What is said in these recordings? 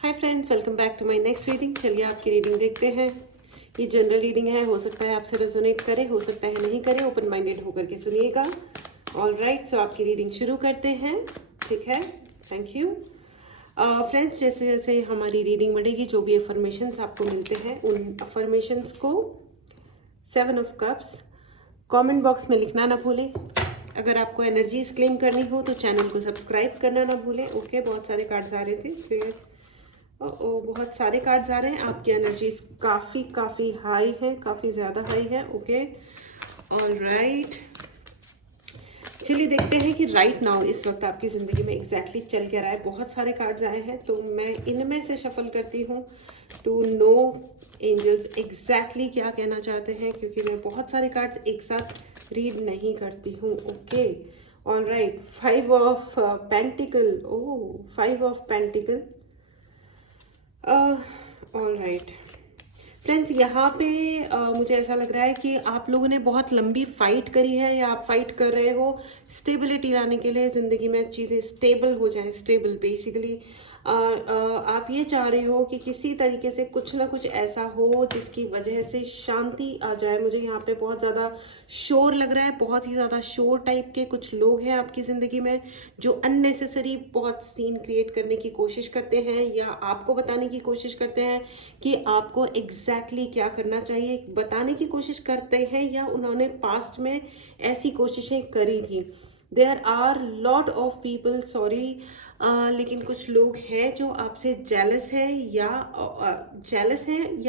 Hi friends, welcome back to my next reading. चलिए आपकी reading देखते हैं। ये जनरल रीडिंग है, हो सकता है आपसे रेजोनेट करे, हो सकता है नहीं करे। ओपन माइंडेड होकर के सुनिएगा। ऑल राइट, सो आपकी रीडिंग शुरू करते हैं। ठीक है, थैंक यू। फ्रेंड्स, जैसे जैसे हमारी रीडिंग बढ़ेगी, जो भी अफर्मेशंस आपको मिलते हैं उन अफर्मेशंस को 7 ऑफ कप्स कमेंट बॉक्स में लिखना ना भूलें। अगर आपको एनर्जीज क्लेम करनी हो तो चैनल को सब्सक्राइब करना ना भूलें। ओके, बहुत सारे कार्ड्स आ रहे थे, फिर बहुत सारे कार्ड्स आ रहे हैं। आपकी एनर्जीज काफ़ी हाई है, काफ़ी ज़्यादा हाई है। ओके, ऑल राइट, चलिए देखते हैं कि राइट नाउ इस वक्त आपकी ज़िंदगी में एग्जैक्टली चल क्या रहा है। बहुत सारे कार्ड्स आए हैं तो मैं इनमें से शफल करती हूँ टू नो एंजल्स एग्जैक्टली क्या कहना चाहते हैं, क्योंकि मैं बहुत सारे कार्ड्स एक साथ रीड नहीं करती हूँ। Okay, all right, 5 of pentacle. Oh, 5 of pentacle. All right friends, यहाँ पे मुझे ऐसा लग रहा है कि आप लोगों ने बहुत लंबी फाइट करी है, या आप फाइट कर रहे हो स्टेबिलिटी लाने के लिए। ज़िंदगी में चीज़ें स्टेबल हो जाएं। स्टेबल बेसिकली आप ये चाह रहे हो कि किसी तरीके से कुछ ना कुछ ऐसा हो जिसकी वजह से शांति आ जाए। मुझे यहाँ पे बहुत ज़्यादा शोर लग रहा है, बहुत ही ज़्यादा शोर टाइप के कुछ लोग हैं आपकी ज़िंदगी में जो अननेसेसरी बहुत सीन क्रिएट करने की कोशिश करते हैं, या आपको बताने की कोशिश करते हैं कि आपको एग्जैक्टली क्या करना चाहिए। बताने की कोशिश करते हैं, या उन्होंने पास्ट में ऐसी कोशिशें करी थी। There are lot of people, sorry, लेकिन कुछ लोग हैं जो आपसे जेलस है, या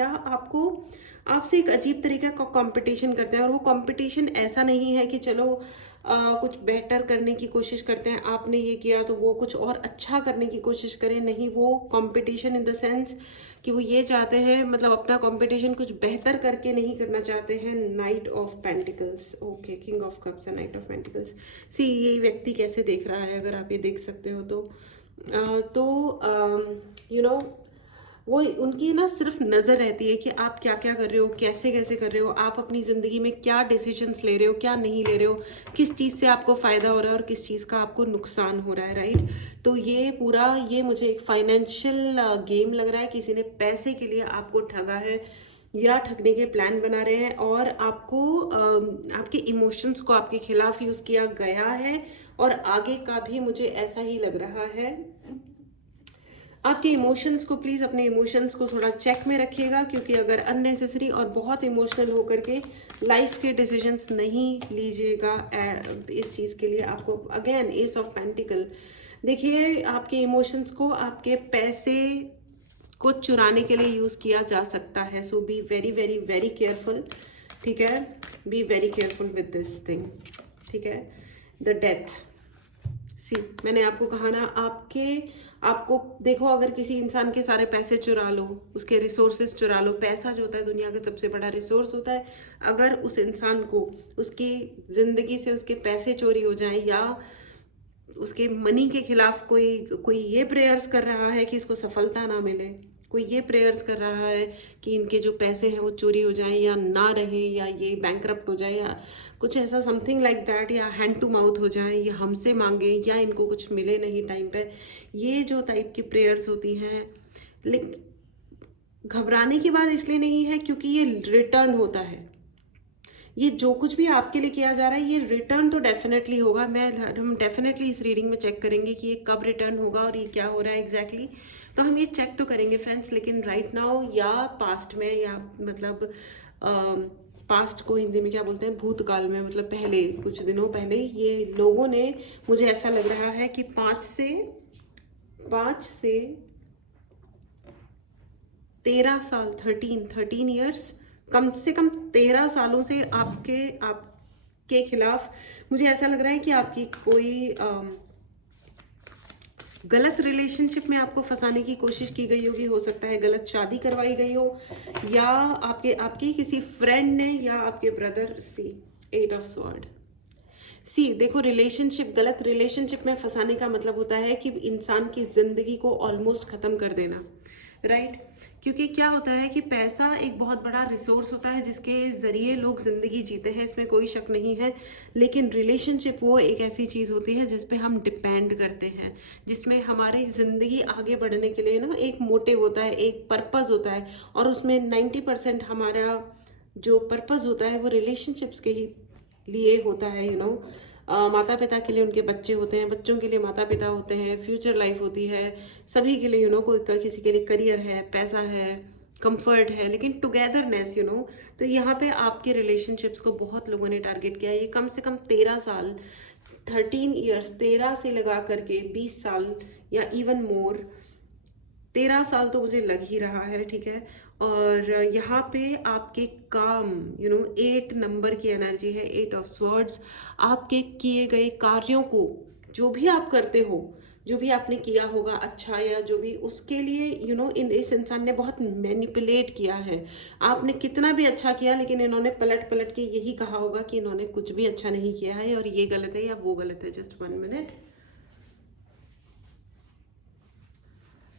आपको आपसे एक अजीब तरीके का कंपटीशन करते हैं। और वो कंपटीशन ऐसा नहीं है कि चलो कुछ बेटर करने की कोशिश करते हैं, आपने ये किया तो वो कुछ और अच्छा करने की कोशिश करें। नहीं, वो कंपटीशन इन द सेंस कि वो ये चाहते हैं, मतलब अपना कंपटीशन कुछ बेहतर करके नहीं करना चाहते हैं। Knight of pentacles, okay, king of cups and knight of pentacles. See, ये व्यक्ति कैसे देख रहा है, अगर आप ये देख सकते हो तो यू नो वो उनकी ना सिर्फ नज़र रहती है कि आप क्या क्या कर रहे हो, कैसे कैसे कर रहे हो, आप अपनी ज़िंदगी में क्या डिसीजंस ले रहे हो, क्या नहीं ले रहे हो, किस चीज़ से आपको फ़ायदा हो रहा है और किस चीज़ का आपको नुकसान हो रहा है। राइट, तो ये पूरा, ये मुझे एक फाइनेंशियल गेम लग रहा है। किसी ने पैसे के लिए आपको ठगा है या ठगने के प्लान बना रहे हैं, और आपको आपके इमोशंस को आपके खिलाफ यूज़ किया गया है, और आगे का भी मुझे ऐसा ही लग रहा है। आपके इमोशंस को, प्लीज़ अपने इमोशंस को थोड़ा चेक में रखिएगा, क्योंकि अगर अननेसेसरी और बहुत इमोशनल होकर के लाइफ के डिसीजंस नहीं लीजिएगा इस चीज़ के लिए आपको। अगेन, एस ऑफ पेंटिकल, देखिए आपके इमोशंस को आपके पैसे को चुराने के लिए यूज़ किया जा सकता है। So be very very very careful. ठीक है, be very careful with this thing. ठीक है, द डेथ। सी, मैंने आपको कहा ना, आपको देखो, अगर किसी इंसान के सारे पैसे चुरा लो, उसके रिसोर्सेज चुरा लो, पैसा जो होता है दुनिया का सबसे बड़ा रिसोर्स होता है, अगर उस इंसान को उसकी ज़िंदगी से उसके पैसे चोरी हो जाएं, या उसके मनी के खिलाफ कोई ये प्रेयर्स कर रहा है कि इसको सफलता ना मिले, कोई ये प्रेयर्स कर रहा है कि इनके जो पैसे हैं वो चोरी हो जाएं या ना रहे, या ये बैंकरप्ट हो जाए, या कुछ ऐसा समथिंग लाइक दैट, या हैंड टू माउथ हो जाए, या हमसे मांगे, या इनको कुछ मिले नहीं टाइम पे, ये जो टाइप की प्रेयर्स होती हैं। लेकिन घबराने की बात इसलिए नहीं है क्योंकि ये रिटर्न होता है। ये जो कुछ भी आपके लिए किया जा रहा है, ये रिटर्न तो डेफिनेटली होगा। हम डेफिनेटली इस रीडिंग में चेक करेंगे कि ये कब रिटर्न होगा और ये क्या हो रहा है एग्जैक्टली। तो हम ये चेक तो करेंगे फ्रेंड्स, लेकिन राइट नाउ या पास्ट में, या मतलब पास्ट को हिंदी में क्या बोलते हैं, भूतकाल में, मतलब पहले कुछ दिनों पहले ये लोगों ने, मुझे ऐसा लग रहा है कि 5 से 13 साल, 13 ईयर्स, कम से कम 13 सालों से आपके खिलाफ मुझे ऐसा लग रहा है कि आपकी कोई गलत रिलेशनशिप में आपको फंसाने की कोशिश की गई होगी। हो सकता है गलत शादी करवाई गई हो, या आपके किसी फ्रेंड ने, या आपके brother. See, 8 of sword. See, देखो, रिलेशनशिप, गलत रिलेशनशिप में फंसाने का मतलब होता है कि इंसान की जिंदगी को ऑलमोस्ट खत्म कर देना। राइट। क्योंकि क्या होता है कि पैसा एक बहुत बड़ा रिसोर्स होता है जिसके ज़रिए लोग ज़िंदगी जीते हैं, इसमें कोई शक नहीं है। लेकिन रिलेशनशिप वो एक ऐसी चीज़ होती है जिस पे हम डिपेंड करते हैं, जिसमें हमारी ज़िंदगी आगे बढ़ने के लिए ना एक मोटिव होता है, एक पर्पज़ होता है, और उसमें 90% हमारा जो पर्पज़ होता है वो रिलेशनशिप्स के ही लिए होता है। माता पिता के लिए उनके बच्चे होते हैं, बच्चों के लिए माता पिता होते हैं, फ्यूचर लाइफ होती है सभी के लिए। कोई किसी के लिए करियर है, पैसा है, कंफर्ट है, लेकिन टुगेदरनेस। तो यहाँ पे आपके रिलेशनशिप्स को बहुत लोगों ने टारगेट किया है। ये कम से कम 13 साल, 13 ईयर्स, 13 से लगा करके 20 साल या इवन मोर, 13 साल तो मुझे लग ही रहा है, ठीक है। और यहाँ पे आपके काम, 8 नंबर की एनर्जी है, 8 ऑफ स्वॉर्ड्स। आपके किए गए कार्यों को, जो भी आप करते हो, जो भी आपने किया होगा अच्छा या जो भी, उसके लिए इस इंसान ने बहुत मैनिपुलेट किया है। आपने कितना भी अच्छा किया, लेकिन इन्होंने पलट पलट के यही कहा होगा कि इन्होंने कुछ भी अच्छा नहीं किया है और ये गलत है या वो गलत है। Just 1 minute.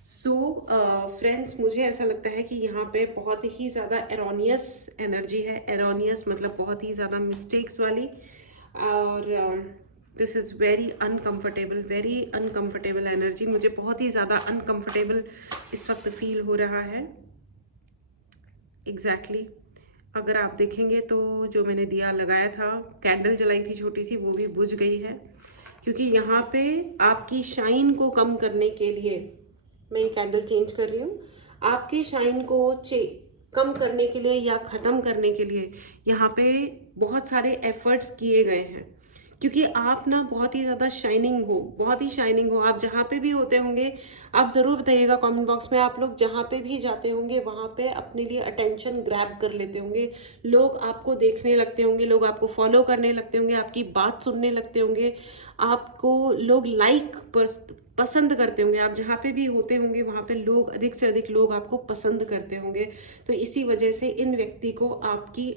सो फ्रेंड्स, मुझे ऐसा लगता है कि यहाँ पे बहुत ही ज़्यादा एरोनियस एनर्जी है। एरोनियस मतलब बहुत ही ज़्यादा मिस्टेक्स वाली, और this is very uncomfortable energy. मुझे बहुत ही ज़्यादा अनकंफर्टेबल इस वक्त फील हो रहा है। एग्जैक्टली अगर आप देखेंगे तो जो मैंने दिया लगाया था, कैंडल जलाई थी छोटी सी, वो भी बुझ गई है। क्योंकि यहाँ पे आपकी शाइन को कम करने के लिए मैं ये कैंडल चेंज कर रही हूँ। आपकी शाइन को कम करने के लिए या ख़त्म करने के लिए यहाँ पे बहुत सारे एफर्ट्स किए गए हैं। क्योंकि आप ना बहुत ही ज़्यादा शाइनिंग हो, बहुत ही शाइनिंग हो। आप जहाँ पे भी होते होंगे, आप ज़रूर बताइएगा कमेंट बॉक्स में। आप लोग जहाँ पे भी जाते होंगे वहाँ पे अपने लिए अटेंशन ग्रैब कर लेते होंगे। लोग आपको देखने लगते होंगे, लोग आपको फॉलो करने लगते होंगे, आपकी बात सुनने लगते होंगे, आपको लोग पसंद करते होंगे। आप जहाँ पे भी होते होंगे वहाँ पे लोग, अधिक से अधिक लोग आपको पसंद करते होंगे। तो इसी वजह से इन व्यक्ति को आपकी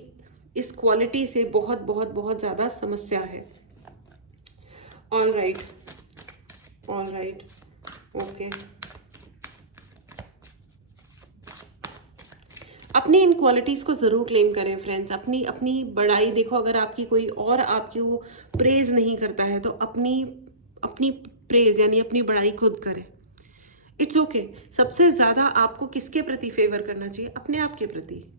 इस क्वालिटी से बहुत बहुत बहुत ज़्यादा समस्या है। All right, okay. अपनी इन क्वालिटीज़ को ज़रूर क्लेम करें फ्रेंड्स। अपनी अपनी बड़ाई देखो। अगर आपकी कोई और आपको प्रेज़ नहीं करता है तो अपनी प्रेज़ यानी अपनी बड़ाई खुद करें। It's okay. सबसे ज़्यादा आपको किसके प्रति फेवर करना चाहिए? अपने आप के प्रति,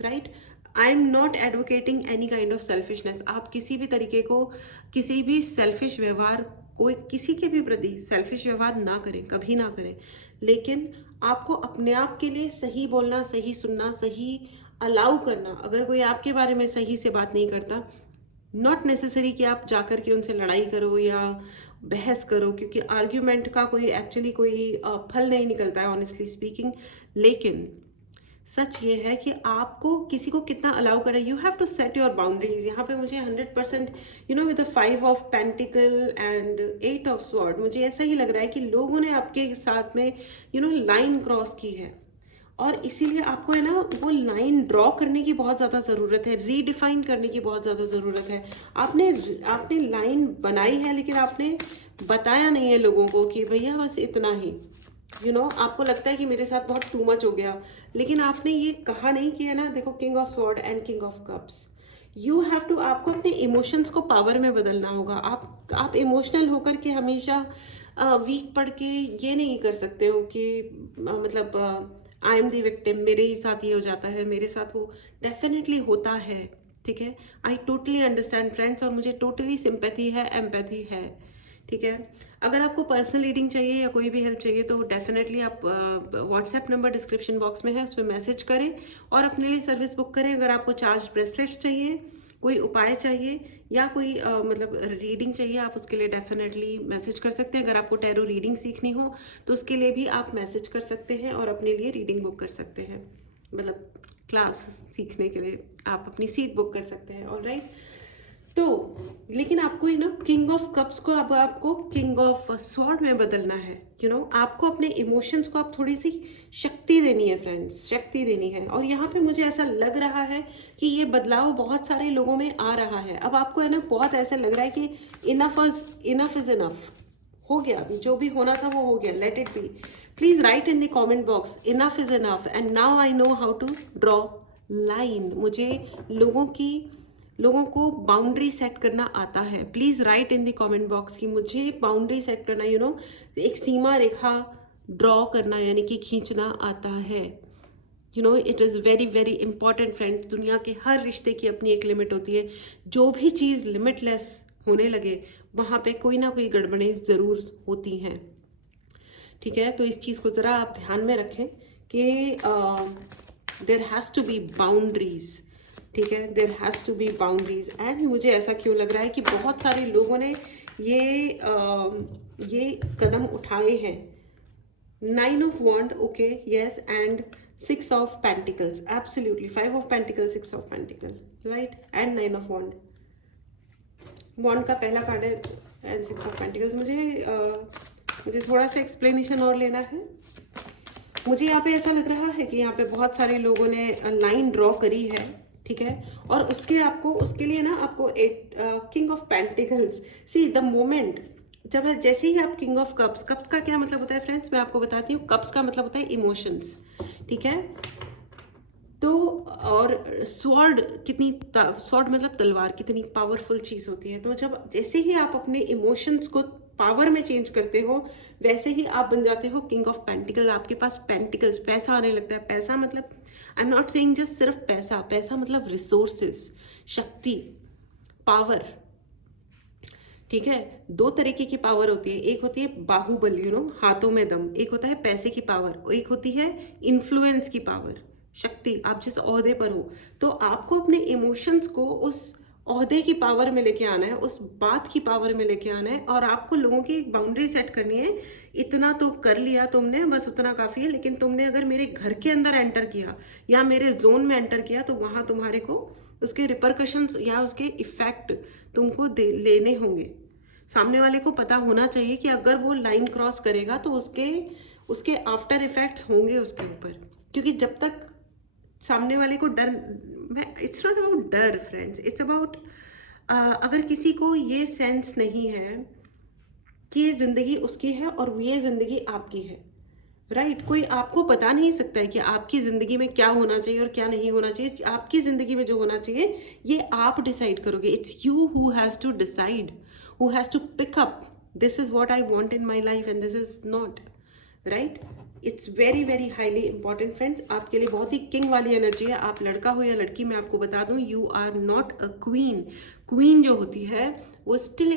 right. I am not advocating any kind of selfishness. आप किसी भी तरीके को, किसी भी सेल्फिश व्यवहार, कोई किसी के भी प्रति सेल्फिश व्यवहार ना करें, कभी ना करें। लेकिन आपको अपने आप के लिए सही बोलना, सही सुनना, सही अलाउ करना। अगर कोई आपके बारे में सही से बात नहीं करता, नॉट नेसेसरी कि आप जाकर के उनसे लड़ाई करो या बहस करो, क्योंकि आर्ग्यूमेंट का कोई एक्चुअली कोई फल नहीं निकलता है, ऑनेस्टली स्पीकिंग। लेकिन सच ये है कि आपको किसी को कितना अलाउ करें। You have to set your boundaries. यहाँ पे मुझे 100% with 5 of pentacle and 8 of sword, मुझे ऐसा ही लग रहा है कि लोगों ने आपके साथ में लाइन क्रॉस की है, और इसीलिए आपको है ना वो लाइन ड्रॉ करने की बहुत ज़्यादा ज़रूरत है, रीडिफाइन करने की बहुत ज़्यादा ज़रूरत है। आपने लाइन बनाई है, लेकिन आपने बताया नहीं है लोगों को कि भैया बस इतना ही। आपको लगता है कि मेरे साथ बहुत टू मच हो गया, लेकिन आपने ये कहा नहीं कि है ना, देखो king of sword and king of cups, you have to, आपको अपने इमोशंस को पावर में बदलना होगा। आप इमोशनल होकर के हमेशा वीक पढ़ के ये नहीं कर सकते हो कि मतलब आई एम दी विक्टिम, मेरे ही साथ ये हो जाता है, मेरे साथ वो डेफिनेटली होता है, ठीक है। आई टोटली अंडरस्टैंड फ्रेंड्स, और मुझे टोटली सिंपैथी है, एम्पैथी है, ठीक है। अगर आपको पर्सनल रीडिंग चाहिए या कोई भी हेल्प चाहिए तो डेफिनेटली आप व्हाट्सएप नंबर डिस्क्रिप्शन बॉक्स में है, उस पर मैसेज करें और अपने लिए सर्विस बुक करें। अगर आपको चार्ज ब्रेसलेट्स चाहिए, कोई उपाय चाहिए या कोई मतलब रीडिंग चाहिए, आप उसके लिए डेफिनेटली मैसेज कर सकते हैं। अगर आपको टैरो रीडिंग सीखनी हो तो उसके लिए भी आप मैसेज कर सकते हैं और अपने लिए रीडिंग बुक कर सकते हैं। मतलब क्लास सीखने के लिए आप अपनी सीट बुक कर सकते हैं। ऑलराइट, तो लेकिन आपको किंग ऑफ कप्स को अब आपको किंग ऑफ स्वॉर्ड में बदलना है। आपको अपने इमोशंस को आप थोड़ी सी शक्ति देनी है फ्रेंड्स, शक्ति देनी है। और यहाँ पे मुझे ऐसा लग रहा है कि ये बदलाव बहुत सारे लोगों में आ रहा है। अब आपको बहुत ऐसा लग रहा है कि इनफ इज इनफ, हो गया, जो भी होना था वो हो गया, let it be. Please write in the comment box, enough is enough and now I know how to draw line. मुझे लोगों को बाउंड्री सेट करना आता है। Please write in the comment box कि मुझे बाउंड्री सेट करना, एक सीमा रेखा ड्रॉ करना यानी कि खींचना आता है। It is very very important friends. दुनिया के हर रिश्ते की अपनी एक लिमिट होती है। जो भी चीज़ लिमिटलेस होने लगे वहाँ पे कोई ना कोई गड़बड़ें ज़रूर होती हैं, ठीक है। तो इस चीज़ को ज़रा आप ध्यान में रखें कि there has to be boundaries, ठीक है, there has to be boundaries. And मुझे ऐसा क्यों लग रहा है कि बहुत सारे लोगों ने ये कदम उठाए हैं। 9 of Wand, okay, yes, and 6 of Pentacles, absolutely, 5 of Pentacles, 6 of Pentacles, right, and 9 of Wand. Wand का पहला कार्ड है and 6 of Pentacles। मुझे थोड़ा सा एक्सप्लेनेशन और लेना है। मुझे यहाँ पे ऐसा लग रहा है कि यहाँ पे बहुत सारे लोगों ने लाइन ड्रॉ करी है, ठीक है, और उसके लिए ना आपको king of pentacles, see the moment जब जैसे ही आप किंग ऑफ कप्स का क्या मतलब होता है फ्रेंड्स, मैं आपको बताती हूँ। कप्स का मतलब होता है इमोशंस, ठीक है। तो और स्वॉर्ड मतलब तलवार कितनी पावरफुल चीज़ होती है। तो जब जैसे ही आप अपने इमोशंस को पावर में चेंज करते हो वैसे ही आप बन जाते हो किंग ऑफ पेंटिकल। आपके पास पेंटिकल्स, पैसा आने लगता है। पैसा मतलब I am not saying just सिर्फ पैसा मतलब रिसोर्सेस, शक्ति, पावर, ठीक है। 2 तरीके की पावर होती है। एक होती है बाहुबल, हाथों में दम। एक होता है पैसे की पावर। एक होती है इन्फ्लुएंस की पावर, शक्ति। आप जिस ओहदे पर हो तो आपको अपने इमोशंस को उस ओहदे की पावर में लेके आना है, उस बात की पावर में लेके आना है, और आपको लोगों की एक बाउंड्री सेट करनी है। इतना तो कर लिया तुमने, बस उतना काफ़ी है। लेकिन तुमने अगर मेरे घर के अंदर एंटर किया या मेरे जोन में एंटर किया तो वहाँ तुम्हारे को उसके रिपरकशंस या उसके इफेक्ट तुमको लेने होंगे। सामने वाले को पता होना चाहिए कि अगर वो लाइन क्रॉस करेगा तो उसके आफ्टर इफेक्ट्स होंगे उसके ऊपर। क्योंकि जब तक सामने वाले को इट्स नॉट अबाउट डर फ्रेंड्स, इट्स अबाउट अगर किसी को ये सेंस नहीं है कि ये ज़िंदगी उसकी है और ये ज़िंदगी आपकी है, राइट। कोई आपको बता नहीं सकता है कि आपकी ज़िंदगी में क्या होना चाहिए और क्या नहीं होना चाहिए। आपकी ज़िंदगी में जो होना चाहिए ये आप डिसाइड करोगे। It's you who has to decide, who has to pick up, this is what I want in my life and this is not, right? It's very very highly important friends। आपके लिए बहुत ही king वाली energy है। आप लड़का हो या लड़की, मैं आपको बता दूं, you are not a queen। Queen जो होती है वो स्टिल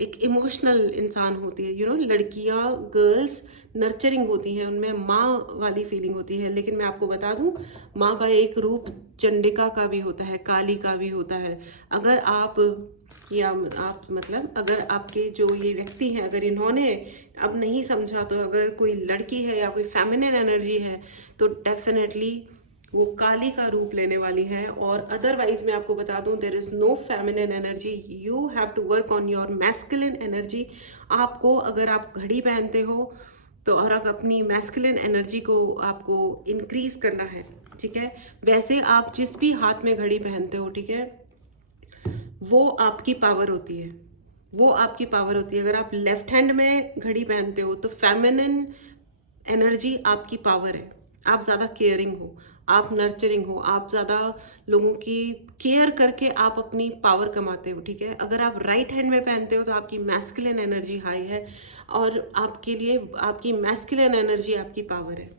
एक इमोशनल इंसान होती है। लड़कियां, गर्ल्स नर्चरिंग होती हैं, उनमें माँ वाली फीलिंग होती है। लेकिन मैं आपको बता दूं, माँ का एक रूप चंडिका का भी होता है, काली का भी होता है। अगर आप अगर आपके जो ये व्यक्ति हैं, अगर इन्होंने अब नहीं समझा, तो अगर कोई लड़की है या कोई फेमिनिन एनर्जी है तो डेफिनेटली वो काली का रूप लेने वाली है। और अदरवाइज मैं आपको बता दूं, there is no feminine energy. You have to work on your masculine energy. आपको, अगर आप घड़ी पहनते हो तो और अपनी मैस्कुलिन एनर्जी को आपको इंक्रीज करना है, ठीक है। वैसे आप जिस भी हाथ में घड़ी पहनते हो, ठीक है, वो आपकी पावर होती है, वो आपकी पावर होती है। अगर आप लेफ्ट हैंड में घड़ी पहनते हो तो फेमिनिन एनर्जी आपकी पावर है। आप ज़्यादा केयरिंग हो, आप नर्चरिंग हो, आप ज़्यादा लोगों की केयर करके आप अपनी पावर कमाते हो, ठीक है। अगर आप राइट हैंड में पहनते हो तो आपकी मैस्कुलिन एनर्जी हाई है और आपके लिए आपकी मैस्कुलिन एनर्जी आपकी पावर है,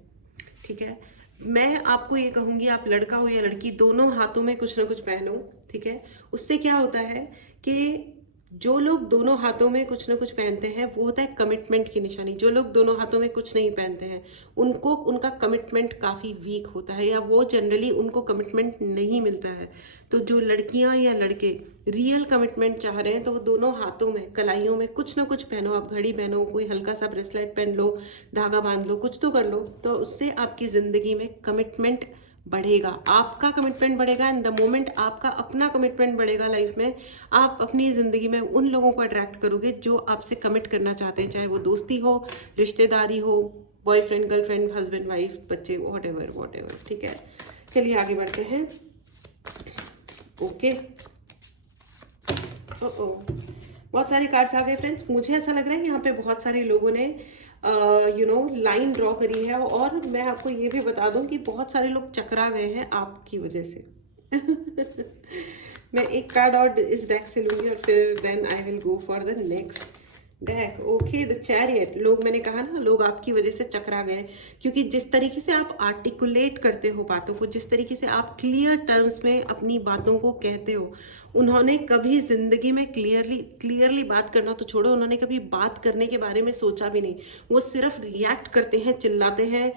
ठीक है। मैं आपको ये कहूँगी, आप लड़का हो या लड़की, दोनों हाथों में कुछ ना कुछ पहनो, ठीक है। उससे क्या होता है कि जो लोग दोनों हाथों में कुछ ना कुछ पहनते हैं वो होता है कमिटमेंट की निशानी। जो लोग दोनों हाथों में कुछ नहीं पहनते हैं उनका कमिटमेंट काफ़ी वीक होता है, या वो जनरली उनको कमिटमेंट नहीं मिलता है। तो जो लड़कियां या लड़के रियल कमिटमेंट चाह रहे हैं तो वो दोनों हाथों में, कलाइयों में कुछ ना कुछ पहनो। आप घड़ी पहनो, कोई हल्का सा ब्रेसलेट पहन लो, धागा बांध लो, कुछ तो कर लो। तो उससे आपकी ज़िंदगी में कमिटमेंट बढ़ेगा, आपका कमिटमेंट बढ़ेगा। एंड द मोमेंट आपका अपना कमिटमेंट बढ़ेगा लाइफ में, आप अपनी ज़िंदगी में उन लोगों को अट्रैक्ट करोगे जो आपसे कमिट करना चाहते हैं, चाहे वो दोस्ती हो, रिश्तेदारी हो, बॉयफ्रेंड, गर्लफ्रेंड, हस्बैंड, वाइफ, बच्चे, वॉट एवर, ठीक है। चलिए आगे बढ़ते हैं। ओके, बहुत सारे कार्ड्स आ गए फ्रेंड्स। मुझे ऐसा लग रहा है यहाँ पे बहुत सारे लोगों ने लाइन ड्रॉ करी है। और मैं आपको ये भी बता दूं कि बहुत सारे लोग चकरा गए हैं आपकी वजह से। मैं एक कार्ड और इस डेक से लूंगी और फिर then I will go for the next deck. Okay, the chariot. लोग, मैंने कहा ना, लोग आपकी वजह से चकरा गए, क्योंकि जिस तरीके से आप आर्टिकुलेट करते हो बातों को, जिस तरीके से आप क्लियर टर्म्स में अपनी बातों को कहते हो, उन्होंने कभी जिंदगी में क्लियरली बात करना तो छोड़ो, उन्होंने कभी बात करने के बारे में सोचा भी नहीं। वो सिर्फ रिएक्ट करते हैं, चिल्लाते हैं,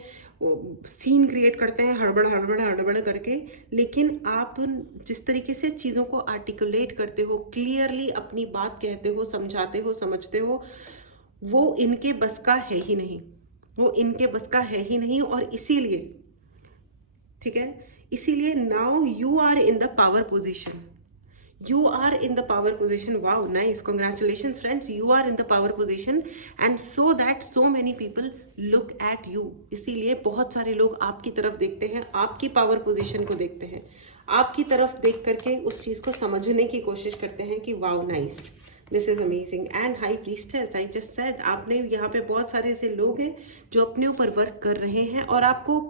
सीन क्रिएट करते हैं हड़बड़ हड़बड़ हड़बड़ करके। लेकिन आप जिस तरीके से चीज़ों को आर्टिकुलेट करते हो, क्लियरली अपनी बात कहते हो, समझाते हो, समझते हो, वो इनके बस का है ही नहीं, वो इनके बस का है ही नहीं। और इसीलिए, ठीक है, इसीलिए now you are in the power position, you are in the power position. Wow, nice, congratulations friends, you are in the power position, and so that so many people look at you. इसीलिए बहुत सारे लोग आपकी तरफ देखते हैं, आपकी power position को देखते हैं, आपकी तरफ देख करके उस चीज़ को समझने की कोशिश करते हैं कि wow, nice, this is amazing. And high priestess, I just said, आपने यहाँ पे बहुत सारे ऐसे लोग हैं जो अपने ऊपर वर्क कर रहे हैं, और आपको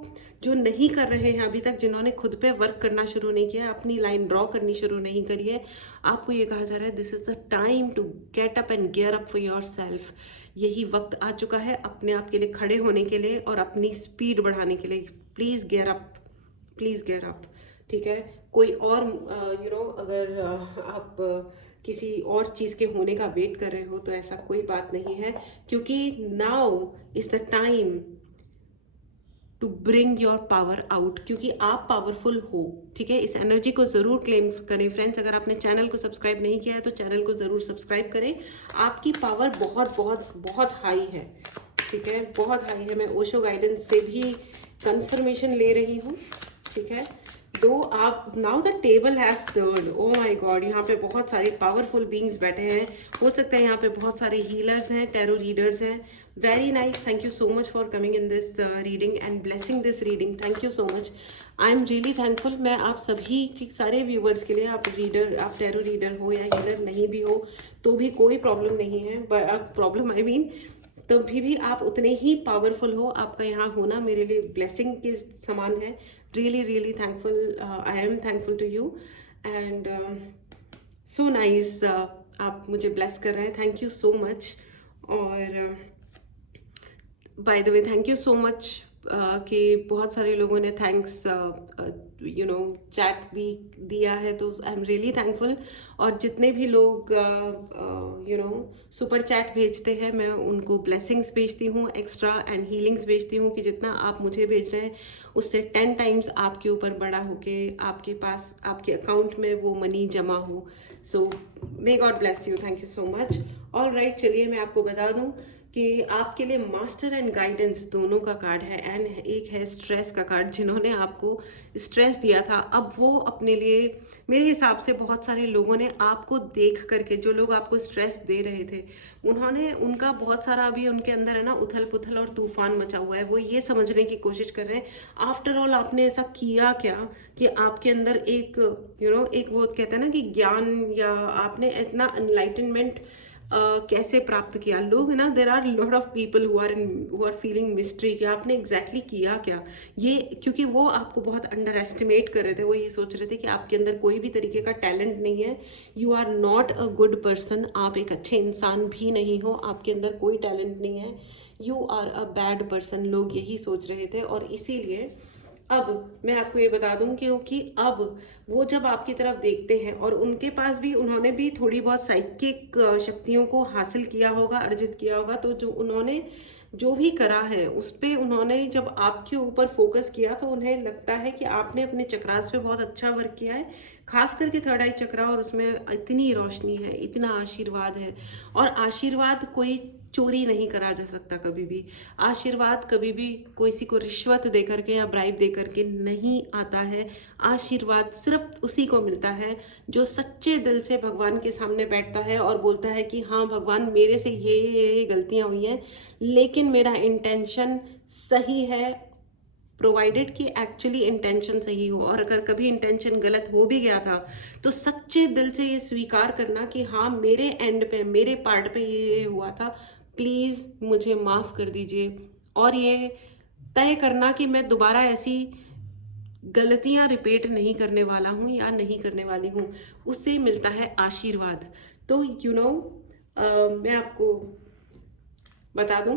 जो नहीं कर रहे हैं अभी तक, जिन्होंने खुद पे वर्क करना शुरू नहीं किया, अपनी लाइन ड्रॉ करनी शुरू नहीं करी है, आपको ये कहा जा रहा है this is the time to get up and gear up for yourself. यही वक्त आ चुका है अपने आप के लिए खड़े होने के लिए और अपनी स्पीड बढ़ाने के लिए। Please gear up, please gear up, ठीक है। कोई और अगर आप किसी और चीज़ के होने का वेट कर रहे हो तो ऐसा कोई बात नहीं है, क्योंकि now is the time to bring your power out, क्योंकि आप पावरफुल हो, ठीक है। इस एनर्जी को ज़रूर क्लेम करें फ्रेंड्स। अगर आपने चैनल को सब्सक्राइब नहीं किया है तो चैनल को ज़रूर सब्सक्राइब करें। आपकी पावर बहुत बहुत बहुत हाई है, ठीक है, बहुत हाई है। मैं ओशो गाइडेंस से भी कंफर्मेशन ले रही हूँ, ठीक है। दो आप, now the table has turn, oh my God, यहाँ पे बहुत सारे पावरफुल बींग्स बैठे हैं। हो सकता है यहाँ पे बहुत सारे हीलर्स हैं, टैरो रीडर्स हैं। Very nice, thank you so much for coming in this reading and blessing this reading. Thank you so much, I am really thankful. मैं आप सभी के सारे व्यूवर्स के लिए, आप रीडर, आप टैरो रीडर हो या हीलर नहीं भी हो तो भी कोई प्रॉब्लम नहीं है, प्रॉब्लम आई मीन, तो भी आप उतने ही पावरफुल हो। आपका यहाँ होना मेरे लिए ब्लेसिंग के समान है। Really really thankful, I am thankful to you and so nice, आप मुझे ब्लेस कर रहे हैं, थैंक यू सो मच। और by the way, thank you so much कि बहुत सारे लोगों ने थैंक्स चैट भी दिया है, तो आई एम रियली थैंकफुल। और जितने भी लोग सुपर चैट भेजते हैं, मैं उनको ब्लेसिंग्स भेजती हूँ एक्स्ट्रा एंड हीलिंग्स भेजती हूँ, कि जितना आप मुझे भेज रहे हैं उससे 10 टाइम्स आपके ऊपर बड़ा होके आपके पास, आपके अकाउंट में वो मनी जमा हो। So may God bless you, thank you so much. All right, चलिए मैं आपको बता दूँ कि आपके लिए मास्टर एंड गाइडेंस दोनों का कार्ड है, एंड एक है स्ट्रेस का कार्ड। जिन्होंने आपको स्ट्रेस दिया था, अब वो अपने लिए, मेरे हिसाब से बहुत सारे लोगों ने आपको देख करके, जो लोग आपको स्ट्रेस दे रहे थे, उन्होंने, उनका बहुत सारा अभी उनके अंदर है ना उथल पुथल और तूफान मचा हुआ है। वो ये समझने की कोशिश कर रहे हैं आफ्टर ऑल आपने ऐसा किया क्या कि आपके अंदर एक एक वो कहते हैं ना कि ज्ञान, या आपने इतना एनलाइटनमेंट कैसे प्राप्त किया। लोग है ना, there are lot of people who are feeling mystery कि आपने एग्जैक्टली किया क्या ये, क्योंकि वो आपको बहुत अंडर एस्टिमेट कर रहे थे। वो ये सोच रहे थे कि आपके अंदर कोई भी तरीके का टैलेंट नहीं है, you are not a good person, आप एक अच्छे इंसान भी नहीं हो, आपके अंदर कोई टैलेंट नहीं है, you are a bad person, लोग यही सोच रहे थे। और इसीलिए अब मैं आपको ये बता दूं, क्योंकि अब वो जब आपकी तरफ देखते हैं, और उनके पास भी, उन्होंने भी थोड़ी बहुत साइकिक शक्तियों को हासिल किया होगा, अर्जित किया होगा, तो जो उन्होंने जो भी करा है उस पर उन्होंने जब आपके ऊपर फोकस किया तो उन्हें लगता है कि आपने अपने चक्रास पे बहुत अच्छा वर्क किया है, खास करके थर्ड आई चक्रा, और उसमें इतनी रोशनी है, इतना आशीर्वाद है। और आशीर्वाद कोई चोरी नहीं करा जा सकता कभी भी। आशीर्वाद कभी भी किसी को रिश्वत दे करके या ब्राइब दे करके नहीं आता है। आशीर्वाद सिर्फ उसी को मिलता है जो सच्चे दिल से भगवान के सामने बैठता है और बोलता है कि हाँ भगवान, मेरे से ये गलतियाँ हुई हैं, लेकिन मेरा इंटेंशन सही है, प्रोवाइडेड कि एक्चुअली इंटेंशन सही हो। और अगर कभी इंटेंशन गलत हो भी गया था तो सच्चे दिल से ये स्वीकार करना कि हाँ, मेरे एंड पे, मेरे पार्ट पे ये हुआ था, प्लीज़ मुझे माफ़ कर दीजिए, और ये तय करना कि मैं दोबारा ऐसी गलतियाँ रिपीट नहीं करने वाला हूँ या नहीं करने वाली हूँ, उससे मिलता है आशीर्वाद। तो मैं आपको बता दूँ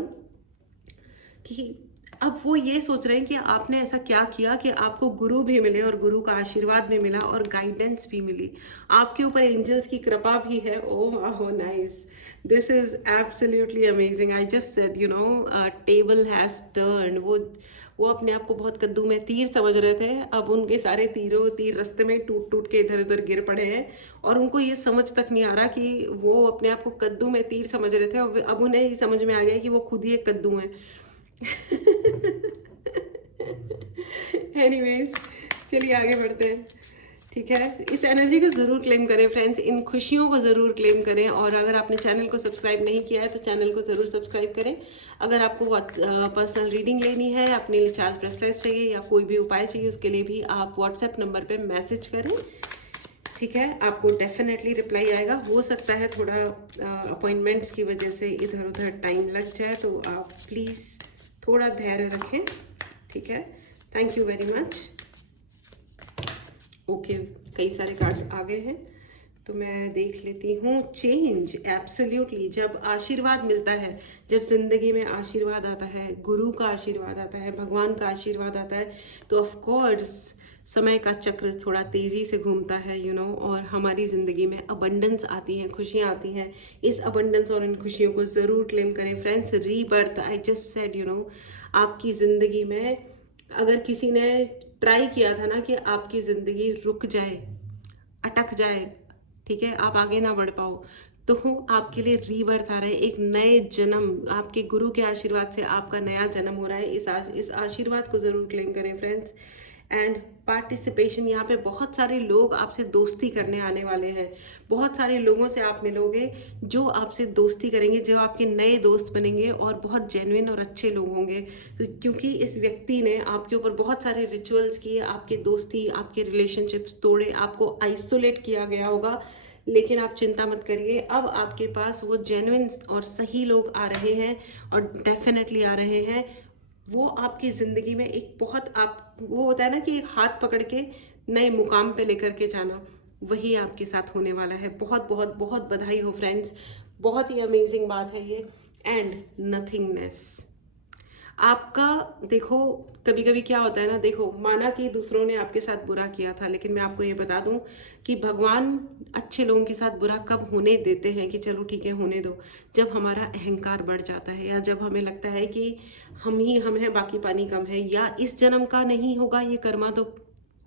कि अब वो ये सोच रहे हैं कि आपने ऐसा क्या किया कि आपको गुरु भी मिले और गुरु का आशीर्वाद भी मिला और गाइडेंस भी मिली, आपके ऊपर एंजल्स की कृपा भी है। Oh nice, this is absolutely amazing. I just said table has turn. वो अपने आप को बहुत कद्दू में तीर समझ रहे थे, अब उनके सारे तीर रास्ते में टूट टूट के इधर उधर गिर पड़े हैं, और उनको ये समझ तक नहीं आ रहा कि वो अपने आप को कद्दू में तीर समझ रहे थे, और अब उन्हें ये समझ में आ गया कि वो खुद ही एक कद्दू हैं। एनीवेज, चलिए आगे बढ़ते हैं। ठीक है, इस एनर्जी को ज़रूर क्लेम करें फ्रेंड्स, इन खुशियों को ज़रूर क्लेम करें, और अगर आपने चैनल को सब्सक्राइब नहीं किया है तो चैनल को ज़रूर सब्सक्राइब करें। अगर आपको पर्सनल रीडिंग लेनी है, अपने रिचार्ज ब्रेसलेट्स चाहिए या कोई भी उपाय चाहिए, उसके लिए भी आप व्हाट्सएप नंबर पे मैसेज करें। ठीक है, आपको डेफिनेटली रिप्लाई आएगा। हो सकता है थोड़ा अपॉइंटमेंट्स की वजह से इधर उधर टाइम लग जाए, तो आप प्लीज़ थोड़ा धैर्य रखें। ठीक है, thank you very much. Okay, कई सारे कार्ड्स आ गए हैं तो मैं देख लेती हूँ। चेंज, एब्सोल्युटली, जब आशीर्वाद मिलता है, जब जिंदगी में आशीर्वाद आता है, गुरु का आशीर्वाद आता है, भगवान का आशीर्वाद आता है, तो ऑफ कोर्स समय का चक्र थोड़ा तेज़ी से घूमता है और हमारी ज़िंदगी में अबंडेंस आती है, खुशियाँ आती हैं। इस अबंडेंस और इन खुशियों को ज़रूर क्लेम करें friends. Rebirth, I just said आपकी ज़िंदगी में अगर किसी ने ट्राई किया था ना कि आपकी ज़िंदगी रुक जाए, अटक जाए, ठीक है, आप आगे ना बढ़ पाओ, तो आपके लिए रीबर्थ आ रहा है, एक नए जन्म, आपके गुरु के आशीर्वाद से आपका नया जन्म हो रहा है। इस आशीर्वाद को ज़रूर क्लेम करें फ्रेंड्स। एंड पार्टिसिपेशन, यहाँ पे बहुत सारे लोग आपसे दोस्ती करने आने वाले हैं, बहुत सारे लोगों से आप मिलोगे जो आपसे दोस्ती करेंगे, जो आपके नए दोस्त बनेंगे और बहुत जेन्युइन और अच्छे लोग होंगे। तो क्योंकि इस व्यक्ति ने आपके ऊपर बहुत सारे रिचुअल्स किए, आपके दोस्ती, आपके रिलेशनशिप्स तोड़े, आपको आइसोलेट किया गया होगा, लेकिन आप चिंता मत करिए, अब आपके पास वो जेन्युइन और सही लोग आ रहे हैं, और डेफिनेटली आ रहे हैं। वो आपकी ज़िंदगी में एक बहुत, आप वो होता है ना कि एक हाथ पकड़ के नए मुकाम पे लेकर के जाना, वही आपके साथ होने वाला है। बहुत बहुत बहुत बधाई हो फ्रेंड्स, बहुत ही अमेजिंग बात है ये। एंड नथिंगनेस, आपका देखो, कभी कभी क्या होता है ना, देखो, माना कि दूसरों ने आपके साथ बुरा किया था, लेकिन मैं आपको ये बता दूं कि भगवान अच्छे लोगों के साथ बुरा कब होने देते हैं कि चलो ठीक है होने दो, जब हमारा अहंकार बढ़ जाता है, या जब हमें लगता है कि हम ही हम हैं, बाकी पानी कम है, या इस जन्म का नहीं होगा ये कर्मा, तो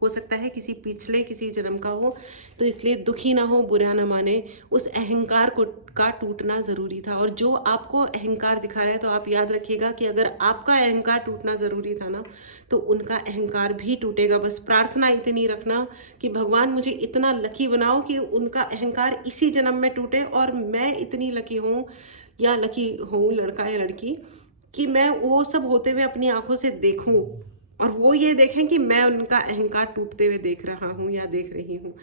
हो सकता है किसी पिछले किसी जन्म का हो। तो इसलिए दुखी ना हो, बुरा ना माने, उस अहंकार का टूटना ज़रूरी था। और जो आपको अहंकार दिखा रहा है, तो आप याद रखिएगा कि अगर आपका अहंकार टूटना ज़रूरी था ना, तो उनका अहंकार भी टूटेगा। बस प्रार्थना इतनी रखना कि भगवान मुझे इतना लकी बनाओ कि उनका अहंकार इसी जन्म में टूटे, और मैं इतनी लकी हूँ या लकी हूँ, लड़का या लड़की, कि मैं वो सब होते हुए अपनी आंखों से देखूं, और वो ये देखें कि मैं उनका अहंकार टूटते हुए देख रहा हूँ या देख रही हूँ।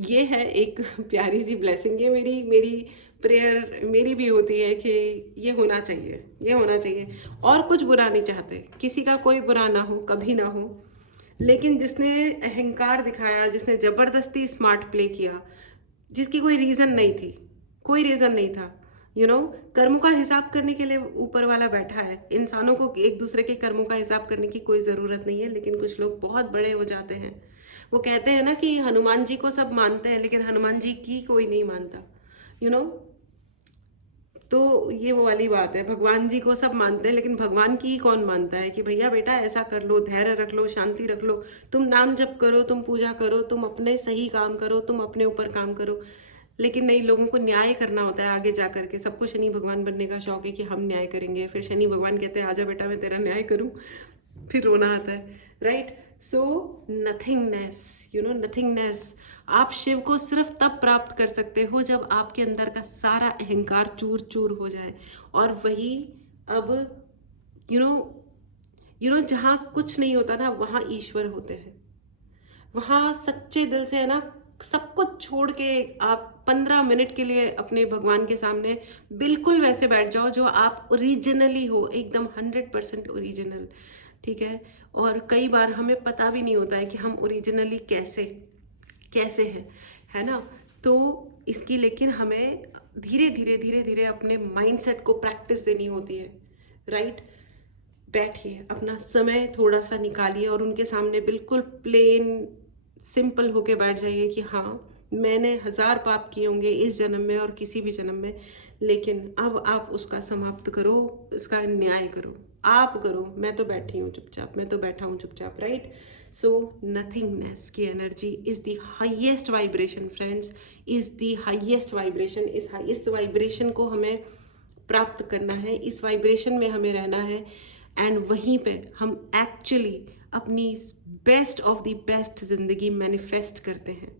ये है एक प्यारी सी ब्लेसिंग। ये मेरी प्रेयर मेरी भी होती है कि ये होना चाहिए, ये होना चाहिए। और कुछ बुरा नहीं चाहते, किसी का कोई बुरा ना हो, कभी ना हो, लेकिन जिसने अहंकार दिखाया, जिसने ज़बरदस्ती स्मार्ट प्ले किया, जिसकी कोई रीज़न नहीं थी, कोई रीज़न नहीं था, कर्मों का हिसाब करने के लिए ऊपर वाला बैठा है। इंसानों को एक दूसरे के कर्मों का हिसाब करने की कोई ज़रूरत नहीं है, लेकिन कुछ लोग बहुत बड़े हो जाते हैं। वो कहते हैं ना कि हनुमान जी को सब मानते हैं, लेकिन हनुमान जी की कोई नहीं मानता, तो ये वो वाली बात है। भगवान जी को सब मानते हैं, लेकिन भगवान की ही कौन मानता है कि भैया बेटा ऐसा कर लो, धैर्य रख लो, शांति रख लो, तुम नाम जप करो, तुम पूजा करो, तुम अपने सही काम करो, तुम अपने ऊपर काम करो। लेकिन नहीं, लोगों को न्याय करना होता है आगे जा करके। सबको शनि भगवान बनने का शौक है कि हम न्याय करेंगे, फिर शनि भगवान कहते हैं आजा बेटा मैं तेरा न्याय करूं, फिर रोना आता है, राइट। सो नथिंगनेस, नथिंगनेस, आप शिव को सिर्फ तब प्राप्त कर सकते हो जब आपके अंदर का सारा अहंकार चूर चूर हो जाए, और वही अब जहाँ कुछ नहीं होता ना, वहाँ ईश्वर होते हैं। वहाँ सच्चे दिल से है ना, सब कुछ छोड़ के आप 15 मिनट के लिए अपने भगवान के सामने बिल्कुल वैसे बैठ जाओ जो आप ओरिजिनली हो, एकदम 100% ओरिजिनल, ठीक है। और कई बार हमें पता भी नहीं होता है कि हम ओरिजिनली कैसे कैसे है ना। तो इसकी लेकिन हमें धीरे धीरे धीरे धीरे अपने माइंडसेट को प्रैक्टिस देनी होती है, राइट। बैठिए, अपना समय थोड़ा सा निकालिए और उनके सामने बिल्कुल प्लेन सिंपल होके बैठ जाइए कि हाँ, मैंने 1000 पाप किए होंगे इस जन्म में और किसी भी जन्म में, लेकिन अब आप उसका समाप्त करो, उसका न्याय करो, आप करो, मैं तो बैठी हूँ चुपचाप, मैं तो बैठा हूँ चुपचाप, राइट। सो नथिंगनेस की energy is the highest vibration friends, is the highest vibration. इस वाइब्रेशन को हमें प्राप्त करना है, इस वाइब्रेशन में हमें रहना है, एंड वहीं पे हम एक्चुअली अपनी बेस्ट ऑफ द बेस्ट जिंदगी मैनिफेस्ट करते हैं।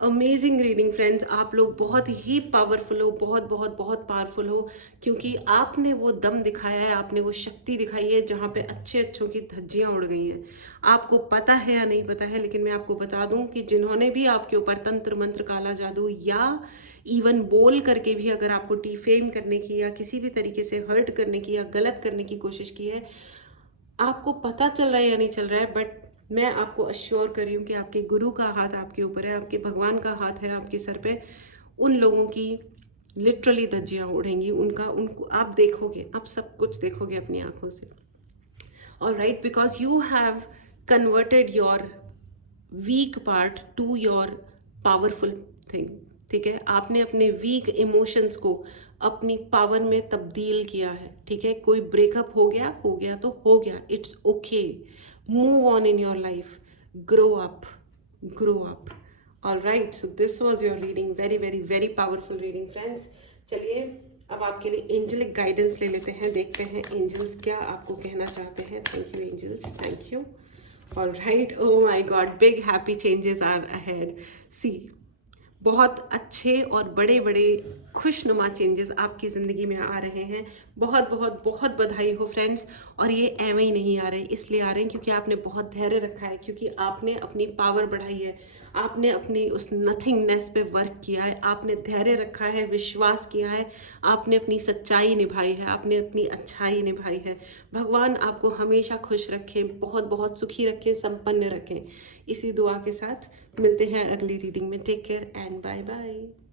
अमेजिंग रीडिंग फ्रेंड्स, आप लोग बहुत ही पावरफुल हो, बहुत बहुत बहुत पावरफुल हो, क्योंकि आपने वो दम दिखाया है, आपने वो शक्ति दिखाई है जहाँ पे अच्छे अच्छों की धज्जियाँ उड़ गई हैं। आपको पता है या नहीं पता है, लेकिन मैं आपको बता दूं कि जिन्होंने भी आपके ऊपर तंत्र मंत्र, काला जादू या इवन बोल करके भी अगर आपको डिफेम करने की या किसी भी तरीके से हर्ट करने की या गलत करने की कोशिश की है, आपको पता चल रहा है या नहीं चल रहा है, बट मैं आपको अश्योर कर रही हूँ कि आपके गुरु का हाथ आपके ऊपर है, आपके भगवान का हाथ है आपके सर पे। उन लोगों की लिटरली धज्जियाँ उड़ेंगी, उनको आप देखोगे, आप सब कुछ देखोगे अपनी आंखों से। और right, because you have converted your weak part to your powerful thing, ठीक है। आपने अपने वीक इमोशंस को अपनी पावर में तब्दील किया है, ठीक है। कोई ब्रेकअप हो गया तो हो गया, it's okay, move on in your life, grow up, grow up. All right, so this was your reading, very very very powerful reading friends. चलिए अब आपके लिए एंजलिक गाइडेंस ले लेते हैं, देखते हैं एंजल्स क्या आपको कहना चाहते हैं। Thank you angels, thank you. All right, oh my God, big happy changes are ahead. See, बहुत अच्छे और बड़े बड़े खुशनुमा चेंजेस आपकी ज़िंदगी में आ रहे हैं। बहुत बहुत बहुत बधाई हो फ्रेंड्स। और ये एवं ही नहीं आ रहे, इसलिए आ रहे हैं क्योंकि आपने बहुत धैर्य रखा है, क्योंकि आपने अपनी पावर बढ़ाई है, आपने अपनी उस नथिंगनेस पे वर्क किया है, आपने धैर्य रखा है, विश्वास किया है, आपने अपनी सच्चाई निभाई है, आपने अपनी अच्छाई निभाई है। भगवान आपको हमेशा खुश रखे, बहुत बहुत सुखी रखे, संपन्न रखें। इसी दुआ के साथ मिलते हैं अगली रीडिंग में। Take care and bye bye.